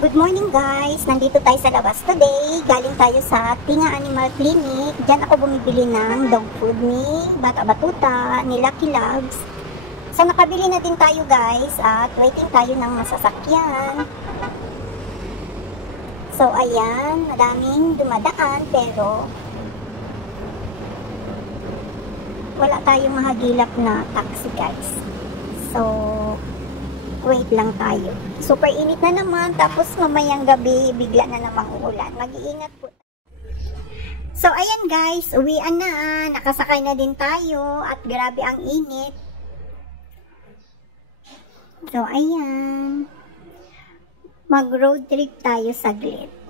Good morning guys! Nandito tayo sa labas today. Galing tayo sa Tinga Animal Clinic. Diyan ako bumibili ng dog food ni Bata Batuta, ni Lucky Loves. So nakabili na din tayo guys at waiting tayo ng masasakyan. So ayan, madaming dumadaan pero wala tayong mahagilap na taxi guys. So wait lang tayo. Super init na naman, tapos mamayang gabi bigla na namang uulan. Mag-iingat po. So ayan guys, uwian na. Nakasakay na din tayo at grabe ang init. So ayan, mag road trip tayo saglit.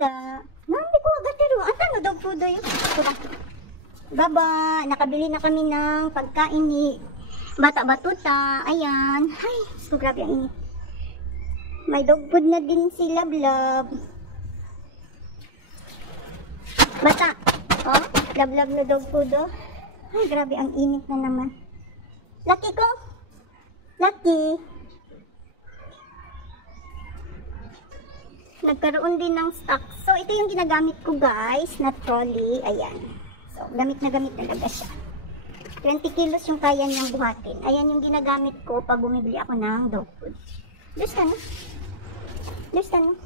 Hindi ko agad pero ata no dog food yun. Baba, nakabili na kami ng pagkain ni Bata Batuta. Ayan. Ay, so grabe ang init. May dog food na din si Love. Bata, oh, Love na dog food oh. Ay, grabe ang init na naman. Lucky ko. Lucky. Nagkaroon din ng stock. So, ito yung ginagamit ko guys, na trolley. Ayan. So, gamit na talaga siya. 20 kilos yung kaya niyang buhatin. Ayan yung ginagamit ko pag bumibili ako ng dog food. Gusto no?